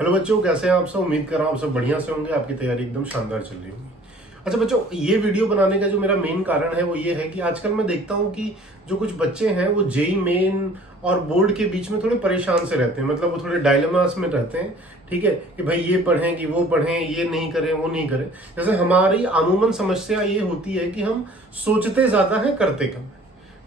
Hello बच्चों, कैसे हैं आप सब। उम्मीद कर रहा हूँ आप सब बढ़िया से होंगे, आपकी तैयारी एकदम शानदार चल रही होगी। अच्छा बच्चों, ये वीडियो बनाने का जो मेरा मेन कारण है वो ये है कि आजकल मैं देखता हूँ कि जो कुछ बच्चे हैं वो जेई मेन और बोर्ड के बीच में थोड़े परेशान से रहते हैं। मतलब वो थोड़े डायलेमास में रहते हैं। ठीक है कि भाई ये पढ़ें कि वो पढ़ें, ये नहीं करें वो नहीं करें। जैसे हमारी अमूमन समस्या ये होती है कि हम सोचते ज्यादा है, करते कम है।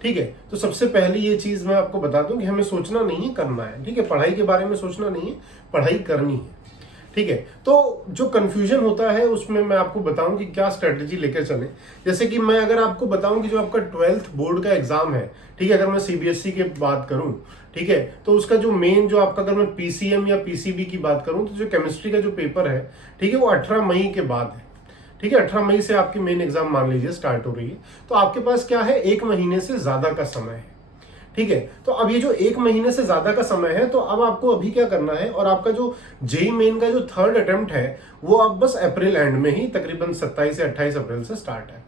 ठीक है, तो सबसे पहले ये चीज मैं आपको बता दूं कि हमें सोचना नहीं है, करना है। ठीक है, पढ़ाई के बारे में सोचना नहीं है, पढ़ाई करनी है। ठीक है, तो जो कंफ्यूजन होता है उसमें मैं आपको बताऊं कि क्या स्ट्रेटेजी लेकर चले। जैसे कि मैं अगर आपको बताऊं कि जो आपका 12th बोर्ड का एग्जाम है, ठीक है, अगर मैं सीबीएसई की बात करूं, ठीक है, तो उसका जो मेन जो आपका, अगर मैं पीसीएम या पीसीबी की बात करूं, तो जो केमिस्ट्री का जो पेपर है, ठीक है, वो 18 मई के बाद है। ठीक है, 18 मई से आपकी मेन एग्जाम मान लीजिए स्टार्ट हो रही है। तो आपके पास क्या है, 1 महीने से ज्यादा का समय है। ठीक है, तो अब ये जो 1 महीने से ज्यादा का समय है, तो अब आपको अभी क्या करना है, और आपका जो जेई मेन का जो 3rd अटेम्प्ट है वो अब बस अप्रैल एंड में ही, तकरीबन 27 से 28 अप्रैल से स्टार्ट है।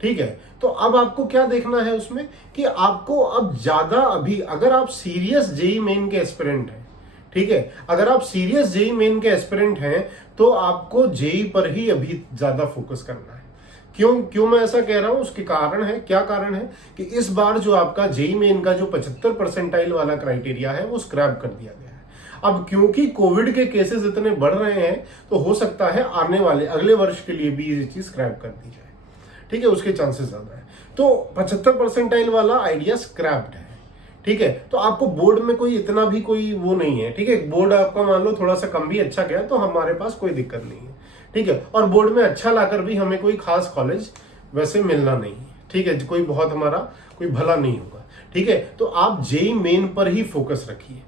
ठीक है, तो अब आपको क्या देखना है उसमें कि आपको अब ज्यादा, अभी अगर आप सीरियस जेई मेन के एस्पिरेंट हैं, ठीक है, अगर आप सीरियस जेई मेन के एस्पिरेंट हैं तो आपको जेई पर ही अभी ज्यादा फोकस करना है। क्यों क्यों मैं ऐसा कह रहा हूं, उसके कारण है, क्या कारण है कि इस बार जो आपका जेई मेन का जो 75% वाला क्राइटेरिया है वो स्क्रैप कर दिया गया है। अब क्योंकि कोविड के केसेस इतने बढ़ रहे हैं, तो हो सकता है आने वाले अगले वर्ष के लिए भी ये चीज स्क्रैप कर दी जाए। ठीक है, उसके चांसेस ज्यादा है। तो 75% वाला आइडिया स्क्रैप्ड है। ठीक है, तो आपको बोर्ड में कोई इतना भी कोई वो नहीं है। ठीक है, बोर्ड आपका मान लो थोड़ा सा कम भी अच्छा गया तो हमारे पास कोई दिक्कत नहीं है। ठीक है, और बोर्ड में अच्छा लाकर भी हमें कोई खास कॉलेज वैसे मिलना नहीं है। ठीक है, कोई बहुत हमारा कोई भला नहीं होगा। ठीक है, तो आप जेई मेन पर ही फोकस रखिए।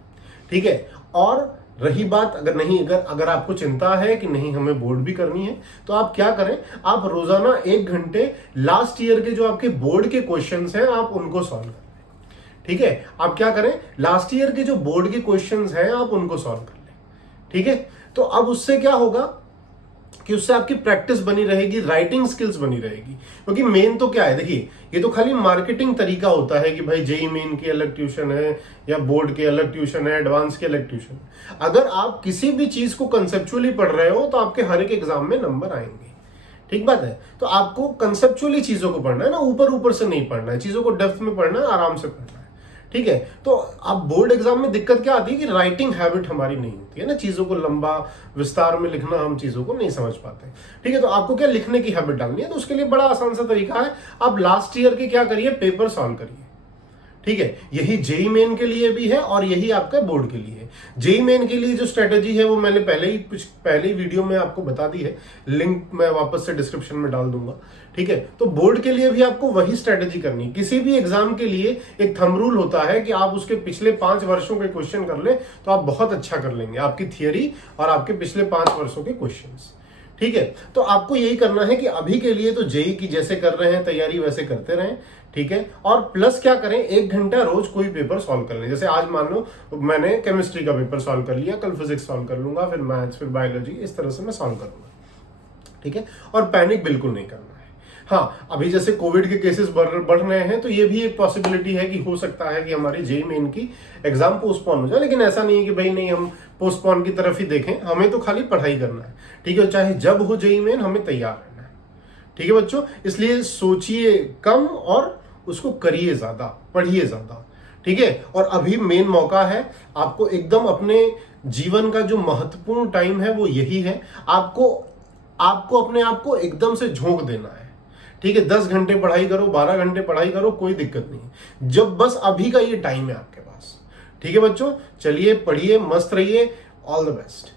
ठीक है, और रही बात, अगर आपको चिंता है कि नहीं हमें बोर्ड भी करनी है, तो आप क्या करें, आप रोजाना 1 घंटे लास्ट ईयर के जो आपके बोर्ड के क्वेश्चंस हैं आप उनको सॉल्व करें। ठीक है, आप क्या करें, लास्ट ईयर के जो बोर्ड के क्वेश्चंस हैं आप उनको सॉल्व कर लें। ठीक है, तो अब उससे क्या होगा कि उससे आपकी प्रैक्टिस बनी रहेगी, राइटिंग स्किल्स बनी रहेगी। क्योंकि मेन तो क्या है, देखिए, ये तो खाली मार्केटिंग तरीका होता है कि भाई जेई मेन की अलग ट्यूशन है या बोर्ड के अलग ट्यूशन है, एडवांस के अलग ट्यूशन है। अगर आप किसी भी चीज को कंसेप्चुअली पढ़ रहे हो तो आपके हर एक एग्जाम में नंबर आएंगे। ठीक बात है, तो आपको कंसेप्चुअली चीजों को पढ़ना है ना, ऊपर ऊपर से नहीं पढ़ना है, चीजों को डेप्थ में पढ़ना है, आराम से पढ़ना है। ठीक है, तो अब बोर्ड एग्जाम में दिक्कत क्या आती है कि राइटिंग हैबिट हमारी नहीं होती है ना, चीजों को लंबा विस्तार में लिखना, हम चीजों को नहीं समझ पाते। ठीक है, तो आपको क्या लिखने की हैबिट डालनी है, तो उसके लिए बड़ा आसान सा तरीका है, आप लास्ट ईयर के क्या करिए, पेपर सॉल्व करिए। ठीक है, यही जेई मेन के लिए भी है और यही आपका बोर्ड के लिए है। जेई मेन के लिए जो स्ट्रेटेजी है वो मैंने पहले ही वीडियो में आपको बता दी है, लिंक मैं वापस से डिस्क्रिप्शन में डाल दूंगा। ठीक है, तो बोर्ड के लिए भी आपको वही स्ट्रेटेजी करनी है। किसी भी एग्जाम के लिए एक थंब रूल होता है कि आप उसके पिछले 5 वर्षों के क्वेश्चन कर ले तो आप बहुत अच्छा कर लेंगे, आपकी थियरी और आपके पिछले 5 वर्षों के क्वेश्चन। ठीक है, तो आपको यही करना है कि अभी के लिए तो जेई की जैसे कर रहे हैं तैयारी वैसे करते रहें। ठीक है, और प्लस क्या करें, 1 घंटा रोज कोई पेपर सॉल्व कर लें। जैसे आज मान लो मैंने केमिस्ट्री का पेपर सॉल्व कर लिया, कल फिजिक्स सॉल्व कर लूंगा, फिर मैथ्स, फिर बायोलॉजी, इस तरह से मैं सॉल्व करूंगा। ठीक है, और पैनिक बिल्कुल नहीं करना है। हाँ, अभी जैसे कोविड के केसेस बढ़ रहे हैं तो ये भी एक पॉसिबिलिटी है कि हो सकता है कि हमारी जेई मेन की एग्जाम पोस्टपोन हो जाए, लेकिन ऐसा नहीं है कि भाई नहीं हम पोस्टपोन की तरफ ही देखें, हमें तो खाली पढ़ाई करना है। ठीक है, चाहे जब हो जेई मेन, हमें तैयार रहना है। ठीक है बच्चों, इसलिए सोचिए कम और उसको करिए ज्यादा, पढ़िए ज्यादा। ठीक है, और अभी मेन मौका है, आपको एकदम अपने जीवन का जो महत्वपूर्ण टाइम है वो यही है। आपको अपने आप को एकदम से झोंक देना है। ठीक है, 10 घंटे पढ़ाई करो, 12 घंटे पढ़ाई करो, कोई दिक्कत नहीं, जब बस अभी का ये टाइम है आपके पास। ठीक है बच्चों, चलिए पढ़िए, मस्त रहिए, ऑल द बेस्ट।